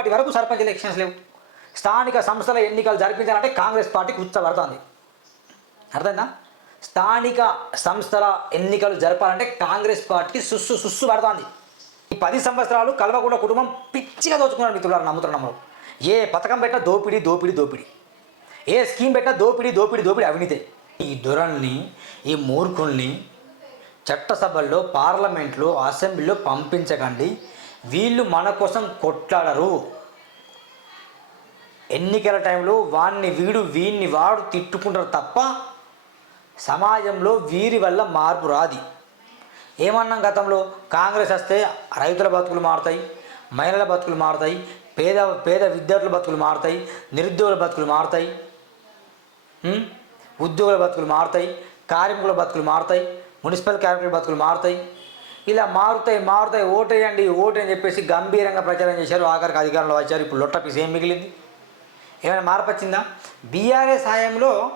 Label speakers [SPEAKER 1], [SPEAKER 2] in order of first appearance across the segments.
[SPEAKER 1] ఇప్పటి వరకు సర్పంచ్ ఎలక్షన్స్ లేవు. స్థానిక సంస్థల ఎన్నికలు జరిపించాలంటే కాంగ్రెస్ పార్టీకి ఉత్సపడుతుంది అర్థమైందా? స్థానిక సంస్థల ఎన్నికలు జరపాలంటే కాంగ్రెస్ పార్టీకి సుస్సు సుస్సు పడుతుంది. ఈ పది సంవత్సరాలు కలవకుండా కుటుంబం పిచ్చిగా దోచుకున్నారు మిత్రులారు నమ్ముతున్నాం ఏ పథకం పెట్టినా దోపిడీ దోపిడీ దోపిడీ. ఏ స్కీమ్ పెట్టినా దోపిడీ దోపిడీ దోపిడీ అవినీతే. ఈ దొరల్ని ఈ మూర్ఖుల్ని చట్టసభల్లో పార్లమెంట్లో అసెంబ్లీలో పంపించకండి. వీళ్ళు మన కోసం కొట్లాడరు. ఎన్నికల టైంలో వాణ్ణి వీడు వీణ్ణి వాడు తిట్టుకుంటారు తప్ప సమాజంలో వీరి వల్ల మార్పు రాది. ఏమన్నాం గతంలో? కాంగ్రెస్ వస్తే రైతుల బతుకులు మారుతాయి మహిళల బతుకులు మారుతాయి పేద పేద విద్యార్థుల బతుకులు మారుతాయి నిరుద్యోగుల బతుకులు మారుతాయి. ఉద్యోగుల బతుకులు మారుతాయి కార్మికుల బతుకులు మారుతాయి మున్సిపల్ కార్మికుల బతుకులు మారుతాయి. ఇలా మారుతాయి మారుతాయి ఓటేయండి ఓటు అని చెప్పేసి గంభీరంగా ప్రచారం చేశారు ఆఖరికి అధికారంలో వచ్చారు. ఇప్పుడు లొట్ట పీస్ ఏం మిగిలింది? ఏమైనా మార్పు వచ్చిందా? బీఆర్ఎస్ హయాంలో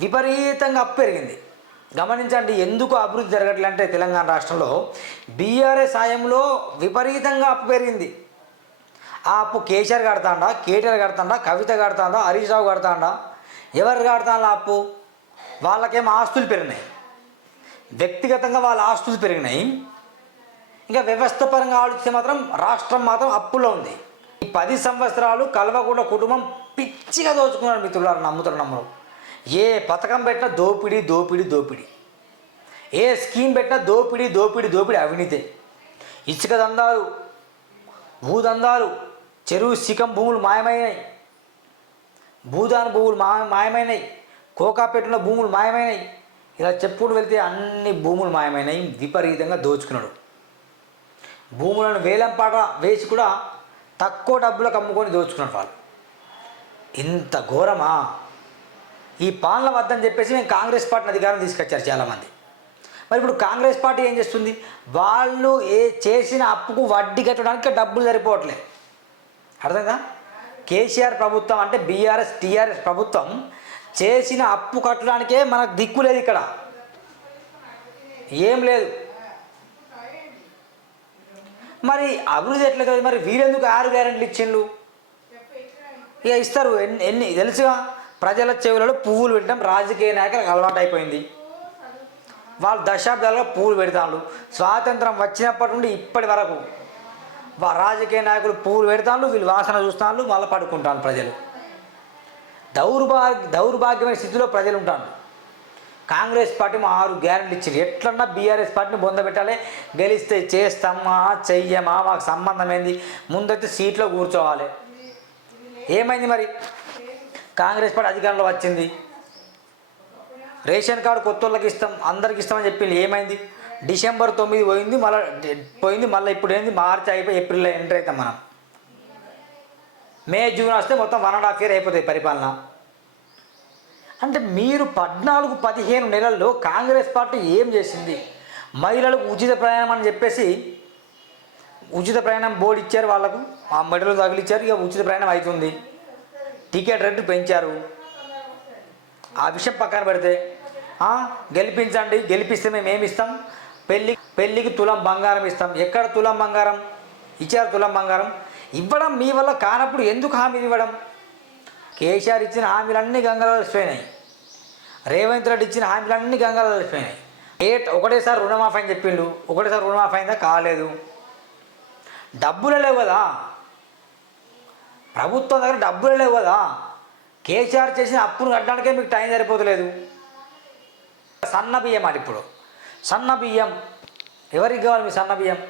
[SPEAKER 1] విపరీతంగా అప్పు పెరిగింది. గమనించండి ఎందుకు అభివృద్ధి జరగట్లంటే అంటే తెలంగాణ రాష్ట్రంలో బీఆర్ఎస్ హయాంలో విపరీతంగా అప్పు పెరిగింది. ఆ అప్పు కేసీఆర్ కడతాండా కేటీఆర్ కడతాండా కవిత కడతాండా హరీష్ రావు కడతాండా? ఎవరు కడతాండ అప్పు? వాళ్ళకేమో ఆస్తులు పెరిగినాయి. వ్యక్తిగతంగా వాళ్ళ ఆస్తులు పెరిగినాయి. ఇంకా వ్యవస్థ పరంగా ఆలోచిస్తే మాత్రం రాష్ట్రం మాత్రం అప్పులో ఉంది. ఈ పది సంవత్సరాలు కల్వకుండా కుటుంబం పిచ్చిగా దోచుకున్నారు మిత్రులారు నమ్ముతారు నమ్మరు? ఏ పథకం పెట్టినా దోపిడీ దోపిడీ దోపిడి. ఏ స్కీమ్ పెట్టినా దోపిడీ దోపిడీ దోపిడీ అవినీతే. ఇసుక దందాలు భూదందాలు చెరువు సికం భూములు మాయమైనాయి. భూదాన భూములు మా మాయమైనాయి. కోకాపేటలో భూములు మాయమైనాయి. ఇలా చెప్పుకుంటూ వెళ్తే అన్ని భూములు మాయమైనాయి. విపరీతంగా దోచుకున్నాడు. భూములను వేలంపాట వేసి కూడా తక్కువ డబ్బులకు అమ్ముకొని దోచుకున్నారు వాళ్ళు. ఇంత ఘోరమా? ఈ పాలన వద్దని చెప్పేసి మేము కాంగ్రెస్ పార్టీని అధికారం తీసుకొచ్చారు చాలామంది. మరి ఇప్పుడు కాంగ్రెస్ పార్టీ ఏం చేస్తుంది? వాళ్ళు ఏ చేసిన అప్పుకు వడ్డీ కట్టడానికి డబ్బులు సరిపోవట్లే. అర్థంగా కేసీఆర్ ప్రభుత్వం అంటే బీఆర్ఎస్ టీఆర్ఎస్ ప్రభుత్వం చేసిన అప్పు కట్టడానికే మనకు దిక్కు లేదు ఇక్కడ. ఏం లేదు. మరి అభివృద్ధి ఎట్లయితే మరి వీరెందుకు ఆరు గ్యారెంటీలు ఇచ్చిండ్రు? ఇక ఇస్తారు. ఎన్ని ఎన్ని తెలుసుగా? ప్రజల చెవులలో పువ్వులు పెట్టడం రాజకీయ నాయకులకు అలవాటు అయిపోయింది. వాళ్ళు దశాబ్దాలుగా పువ్వులు పెడతాను స్వాతంత్రం వచ్చినప్పటి నుండి ఇప్పటి వరకు వా- రాజకీయ నాయకులు పువ్వులు పెడతాళ్ళు వీళ్ళు వాసన చూస్తాను మళ్ళీ పడుకుంటాను ప్రజలు. దౌర్భాగ్య దౌర్భాగ్యమైన స్థితిలో ప్రజలు ఉంటాను కాంగ్రెస్ పార్టీ మా ఆరు గ్యారెంటీ ఇచ్చారు ఎట్లన్నా బీఆర్ఎస్ పార్టీని బొందబెట్టాలి గెలిస్తే చేస్తామా చెయ్యమా మాకు సంబంధం ఏంది ముందైతే సీట్లో కూర్చోవాలి. ఏమైంది మరి? కాంగ్రెస్ పార్టీ అధికారంలో వచ్చింది. రేషన్ కార్డు కొత్త వాళ్ళకి ఇస్తాం అందరికి ఇస్తామని చెప్పింది. ఏమైంది? డిసెంబర్ తొమ్మిది పోయింది మళ్ళీ పోయింది మళ్ళీ ఇప్పుడు ఏంది? మార్చి అయిపోయి ఏప్రిల్లో ఎంటర్ అవుతాం మనం. మే జూన్ వస్తే మొత్తం వన్ అండ్ హాఫ్ ఇయర్ అయిపోతాయి పరిపాలన. అంటే మీరు పద్నాలుగు పదిహేను నెలల్లో కాంగ్రెస్ పార్టీ ఏం చేసింది? మహిళలకు ఉచిత ప్రయాణం అని చెప్పేసి ఉచిత ప్రయాణం బోర్డు ఇచ్చారు వాళ్ళకు. ఆ మెడలు తగిలిచ్చారు ఇక ఉచిత ప్రయాణం అవుతుంది. టికెట్ రేటు పెంచారు. ఆ విషయం పక్కన పెడితే గెలిపించండి గెలిపిస్తే మేము ఏమి ఇస్తాం? పెళ్ళి పెళ్ళికి తులం బంగారం ఇస్తాం. ఎక్కడ తులం బంగారం? ఇచ్చారు తులం బంగారం. ఇవ్వడం మీ వల్ల కానప్పుడు ఎందుకు హామీలు ఇవ్వడం? కేసీఆర్ ఇచ్చిన హామీలన్నీ గంగలో కలిసిపోయినాయి రేవంత్ రెడ్డి ఇచ్చిన హామీలన్నీ గంగలో కలిసిపోయినాయి ఏ ఒకటేసారి రుణమాఫీ అని చెప్పిండు. ఒకటేసారి రుణమాఫీ అయిందా? కాలేదు. డబ్బులు లేవు కదా. ప్రభుత్వం దగ్గర డబ్బులు లేవు కదా. కేసీఆర్ చేసిన అప్పును కట్టడానికే మీకు టైం సరిపోతలేదు. సన్న బియ్యం అది ఇప్పుడు. సన్న బియ్యం. ఎవరికి కావాలి మీ సన్న బియ్యం?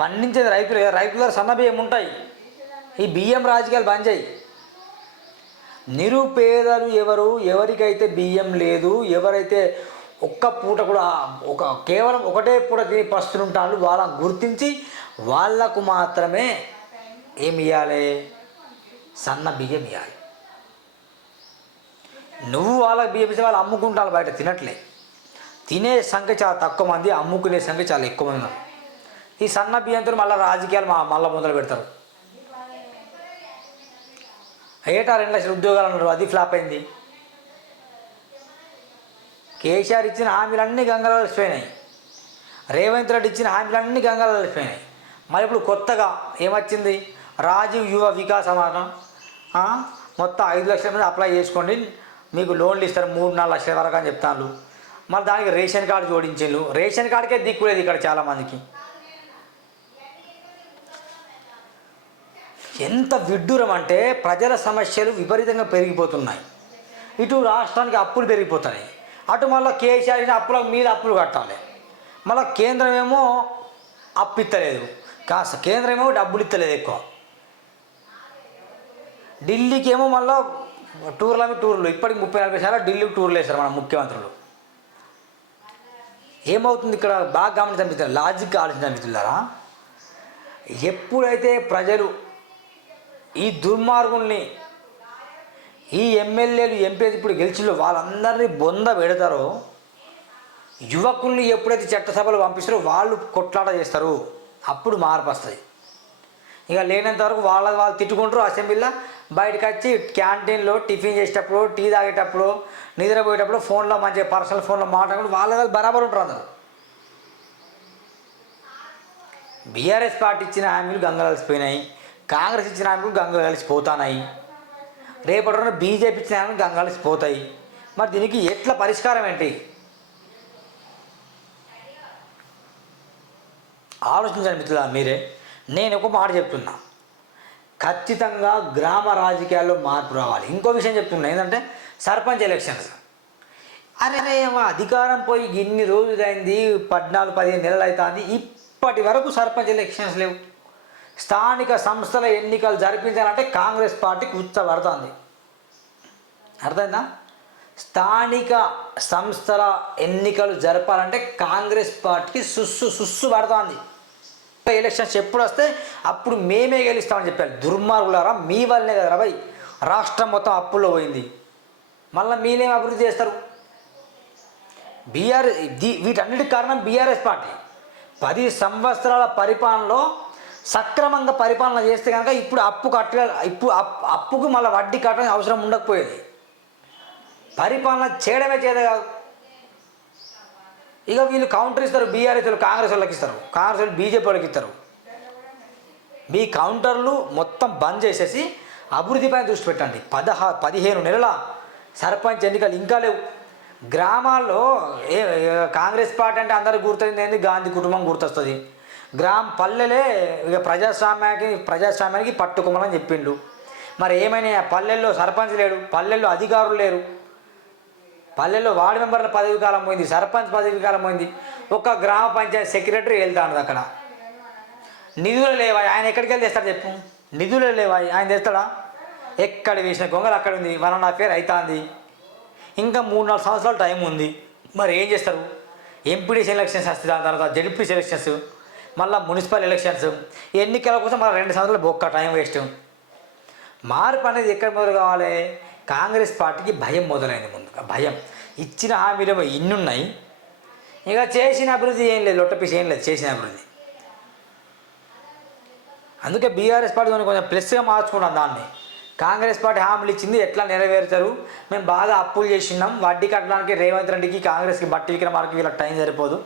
[SPEAKER 1] పండించేది రైతులు రైతుల సన్న బియ్యం ఉంటాయి. ఈ బియ్యం రాజకీయాలు బంద్ చేయి. నిరుపేదలు ఎవరు? ఎవరికైతే బియ్యం లేదు ఎవరైతే ఒక్క పూట కూడా ఒక కేవలం ఒకటే పూట తిని పస్తుంటారు వాళ్ళని గుర్తించి వాళ్ళకు మాత్రమే ఏమి ఇవ్వాలి సన్న బియ్యం ఇవ్వాలి నువ్వు వాళ్ళకి బియ్యం ఇస్తే వాళ్ళు అమ్ముకుంటారు బయట తినట్లే. తినే సంఖ్య చాలా తక్కువ మంది అమ్ముకునే సంఖ్య చాలా ఎక్కువ మంది ఉన్నారు. ఈ సన్న బియ్యంతో మళ్ళీ రాజకీయాలు మా మళ్ళీ మొదలు పెడతారు ఏటా రెండు లక్షల ఉద్యోగాలు అన్నారు అది ఫ్లాప్ అయింది. కేసీఆర్ ఇచ్చిన హామీలన్నీ గంగలో కలిసిపోయినాయి. రేవంత్ రెడ్డి ఇచ్చిన హామీలన్నీ గంగలో కలిసిపోయినాయి. మరి ఇప్పుడు కొత్తగా ఏమొచ్చింది? రాజీవ్ యువ వికాస్ అమానం మొత్తం ఐదు లక్షల మీద అప్లై చేసుకోండి. మీకు లోన్లు ఇస్తారు మూడు నాలుగు లక్షల వరకు అని చెప్తాను మరి దానికి రేషన్ కార్డు జోడించిండ్రు రేషన్ కార్డుకే దిక్కులేదు ఇక్కడ చాలామందికి. ఎంత విడ్డూరం అంటే ప్రజల సమస్యలు విపరీతంగా పెరిగిపోతున్నాయి. ఇటు రాష్ట్రానికి అప్పులు పెరిగిపోతున్నాయి. అటు మళ్ళీ కేసీఆర్ అప్పుల మీద అప్పులు కట్టాలి. మళ్ళీ కేంద్రం ఏమో అప్పు ఇస్తలేదు కాస్త కేంద్రం ఏమో డబ్బులు ఇస్తలేదు ఎక్కువ. ఢిల్లీకి ఏమో మళ్ళీ టూర్ల మీద టూర్లు. ఇప్పటికి ముప్పై నలభై సార్లు ఢిల్లీకి టూర్లు వేశారు మన ముఖ్యమంత్రులు. ఏమవుతుంది ఇక్కడ? బాగా గమనించారు లాజిక్ ఆలోచించారా ఎప్పుడైతే ప్రజలు ఈ దుర్మార్గుల్ని ఈ ఎమ్మెల్యేలు ఎంపీలు ఇప్పుడు గెలిచిలో వాళ్ళందరినీ బొంద పెడతారో యువకుల్ని ఎప్పుడైతే చట్టసభలు పంపిస్తారో వాళ్ళు కొట్లాట చేస్తారు. అప్పుడు మార్పు వస్తుంది. ఇక లేనంత వరకు వాళ్ళ వాళ్ళు తిట్టుకుంటారు అసెంబ్లీలో. బయటకు వచ్చి క్యాంటీన్లో టిఫిన్ చేసేటప్పుడు టీ తాగేటప్పుడు నిద్రపోయేటప్పుడు ఫోన్లో మంచిగా పర్సనల్ ఫోన్లో మాట్లాడుకుంటూ వాళ్ళ వాళ్ళు బరాబర్ ఉంటారు అందరు. బీఆర్ఎస్ పార్టీ ఇచ్చిన హామీలు గంగలు కలిసిపోయినాయి కాంగ్రెస్ ఇచ్చిన హామీలు గంగలు కలిసిపోతున్నాయి రేపటి రోజున బీజేపీ ఇచ్చిన హామీలు గంగలు కలిసిపోతాయి మరి దీనికి ఎట్లా పరిష్కారం ఏంటి? ఆలోచించండి మిత్రులా మీరే. నేను ఒక మాట చెప్తున్నా. ఖచ్చితంగా గ్రామ రాజకీయాల్లో మార్పు రావాలి. ఇంకో విషయం చెప్తున్నా. ఏంటంటే సర్పంచ్ ఎలక్షన్స్. అరే ఏమో అధికారం పోయి ఇన్ని రోజులు అయింది పద్నాలుగు పదిహేను నెలలు అవుతుంది ఇప్పటి వరకు సర్పంచ్ ఎలక్షన్స్ లేవు. స్థానిక సంస్థల ఎన్నికలు జరిపించాలంటే కాంగ్రెస్ పార్టీకి ఉచ్చబడుతుంది అర్థమైందా? స్థానిక సంస్థల ఎన్నికలు జరపాలంటే కాంగ్రెస్ పార్టీకి సుస్సు సుస్సు పడుతుంది. ఎలక్షన్స్ ఎప్పుడు వస్తే అప్పుడు మేమే గెలుస్తామని చెప్పారు. దుర్మార్గులారా మీ వల్లనే కదా భయ్. రాష్ట్రం మొత్తం అప్పుల్లో పోయింది. మళ్ళీ మీరేం అభివృద్ధి చేస్తారు? బీఆర్ దీ- కారణం బీఆర్ఎస్ పార్టీ. పది సంవత్సరాల పరిపాలనలో సక్రమంగా పరిపాలన చేస్తే కనుక ఇప్పుడు అప్పు కట్ట ఇప్పుడు అప్పుకు మళ్ళీ వడ్డీ కట్టడం అవసరం ఉండకపోయేది. పరిపాలన చేయడమే చేత కాదు. ఇక వీళ్ళు కౌంటర్ ఇస్తారు బీఆర్ఎస్ వాళ్ళు కాంగ్రెస్ వాళ్ళకి ఇస్తారు. కాంగ్రెస్ వాళ్ళు బీజేపీ వాళ్ళకి ఇస్తారు. మీ కౌంటర్లు మొత్తం బంద్ చేసేసి అభివృద్ధిపై దృష్టి పెట్టండి. పదహా పదిహేను నెలల సర్పంచ్ ఎన్నికలు ఇంకా లేవు. గ్రామాల్లో ఏ ఏ- కాంగ్రెస్ పార్టీ అంటే అందరికి గుర్తుంది ఏంది? గాంధీ కుటుంబం గుర్తొస్తుంది. గ్రామ పల్లెలే ఇక ప్రజాస్వామ్యానికి ప్రజాస్వామ్యానికి పట్టుకోమని చెప్పిండు. మరి ఏమైనా పల్లెల్లో సర్పంచ్ లేడు పల్లెల్లో అధికారులు లేరు. పల్లెల్లో వార్డు మెంబర్ల పదవి కాలం పోయింది సర్పంచ్ పదవి కాలం పోయింది. ఒక్క గ్రామ పంచాయతీ సెక్రటరీ వెళ్తాడు అక్కడ. నిధులు లేవా ఆయన ఎక్కడికి వెళ్ళి తెస్తాడు చెప్పు? నిధులు లేవా ఆయన తెస్తాడా? ఎక్కడ వేసిన గొంగలు అక్కడ ఉంది. వన్ అండ్ హాఫ్ ఇయర్ అవుతుంది ఇంకా మూడు నాలుగు సంవత్సరాలు టైం ఉంది. మరి ఏం చేస్తారు? ఎంపీడీ సెలక్షన్స్ వస్తుంది దాని తర్వాత జడ్పీసీ ఎలక్షన్స్. మళ్ళీ మున్సిపల్ ఎలక్షన్స్. ఎన్నికల కోసం మళ్ళీ రెండు సంవత్సరాలు బొక్క టైం వేస్ట్. మార్పు అనేది ఎక్కడ మొదలు కావాలి? కాంగ్రెస్ పార్టీకి భయం మొదలైంది ముందుగా. భయం. ఇచ్చిన హామీలు ఇన్నున్నాయి. ఇక చేసిన అభివృద్ధి ఏం లేదు. లొట్టపీస్ ఏం లేదు. చేసిన అభివృద్ధి. అందుకే బీఆర్ఎస్ పార్టీ కొంచెం కొంచెం ప్లస్గా మార్చుకున్నాం దాన్ని. కాంగ్రెస్ పార్టీ హామీలు ఇచ్చింది ఎట్లా నెరవేరుతారు? మేము బాగా అప్పులు చేసినాం వడ్డీ కట్టడానికి రేవంత్ రెడ్డికి కాంగ్రెస్కి బట్టి విక్రమార్కి వీళ్ళకి టైం సరిపోదు.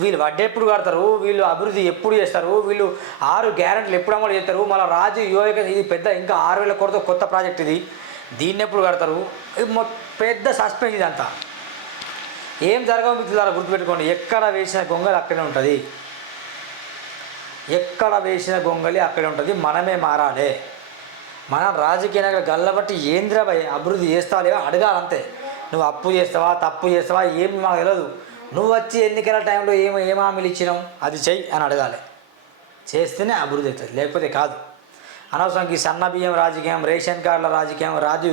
[SPEAKER 1] వీళ్ళు వడ్డీ ఎప్పుడు కడతారు? వీళ్ళు అభివృద్ధి ఎప్పుడు చేస్తారు? వీళ్ళు ఆరు గ్యారెంటీలు ఎప్పుడు అమలు చేస్తారు? మళ్ళీ రాజు యువక ఇది పెద్ద ఇంకా ఆరు వేల కొరత కొత్త ప్రాజెక్ట్ ఇది. దీన్ని ఎప్పుడు కడతారు? ఇది పెద్ద సస్పెన్స్ ఇదంతా. ఏం జరగవు మిత్రులారా గుర్తుపెట్టుకోండి ఎక్కడ వేసిన గొంగలు అక్కడే ఉంటుంది. ఎక్కడ వేసిన గొంగలి అక్కడే ఉంటుంది. మనమే మారాలి. మనం రాజకీయ నాయకులు గల్లబట్టి ఏంద్రా అభివృద్ధి అభివృద్ధి చేస్తావా అడగాలంతే. నువ్వు అప్పు చేస్తావా తప్పు చేస్తావా? ఏమి మాకు తెలియదు నువ్వు వచ్చి ఎన్నికల టైంలో ఏం ఏం హామీలు ఇచ్చినావు? అది చెయ్యి అని అడగాలి. చేస్తేనే అభివృద్ధి అవుతుంది లేకపోతే కాదు. అనవసరంగా ఈ సన్న బియ్యం రాజకీయం రేషన్ కార్డుల రాజకీయం రాజు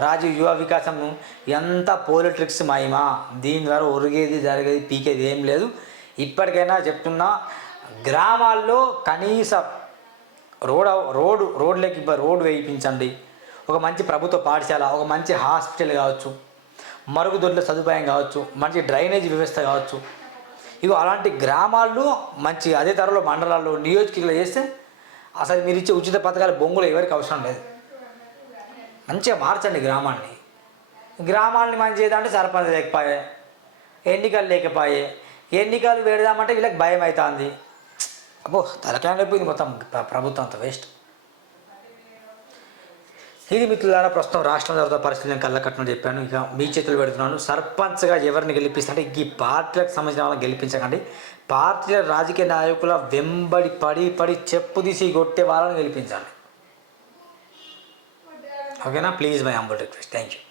[SPEAKER 1] రాజు యువ వికాసం ఎంత పోలిట్రిక్స్ మహిమా? దీని ద్వారా ఒరిగేది జరిగేది పీకేది ఏం లేదు. ఇప్పటికైనా చెప్తున్నా గ్రామాల్లో కనీస రోడ్ రోడ్డు రోడ్లకి రోడ్డు వేయించండి. ఒక మంచి ప్రభుత్వ పాఠశాల ఒక మంచి హాస్పిటల్ కావచ్చు. మరుగుదొడ్ల సదుపాయం కావచ్చు మంచి డ్రైనేజ్ వ్యవస్థ కావచ్చు. ఇవి అలాంటి గ్రామాల్లో మంచి అదే తరలో మండలాల్లో నియోజకవర్గాలు చేస్తే అసలు మీరు ఇచ్చే ఉచిత పథకాలు బొంగులు ఎవరికి అవసరం లేదు. మంచిగా మార్చండి గ్రామాన్ని. గ్రామాలని మంచి చేద్దామంటే సర్పంచ్ లేకపోయే ఎన్నికలు లేకపోయే ఎన్నికలు పెడదామంటే వీళ్ళకి భయం అవుతుంది అబ్బో తలకాయ నొప్పింది మొత్తం ప్రభుత్వం అంత వేస్ట్ ఇది మిత్రులారా ప్రస్తుతం రాష్ట్రం జరుగుతున్న పరిస్థితులను కళ్ళకట్టడం చెప్పాను. ఇక మీ చేతులు పెడుతున్నాను. సర్పంచ్గా ఎవరిని గెలిపిస్తారంటే ఈ పార్టీలకు సంబంధించిన వాళ్ళని గెలిపించకండి. పార్టీల రాజకీయ నాయకుల వెంబడి పడి పడి చెప్పు తీసి కొట్టే వాళ్ళని గెలిపించాలి. ఓకేనా? Please my humble request. Thank you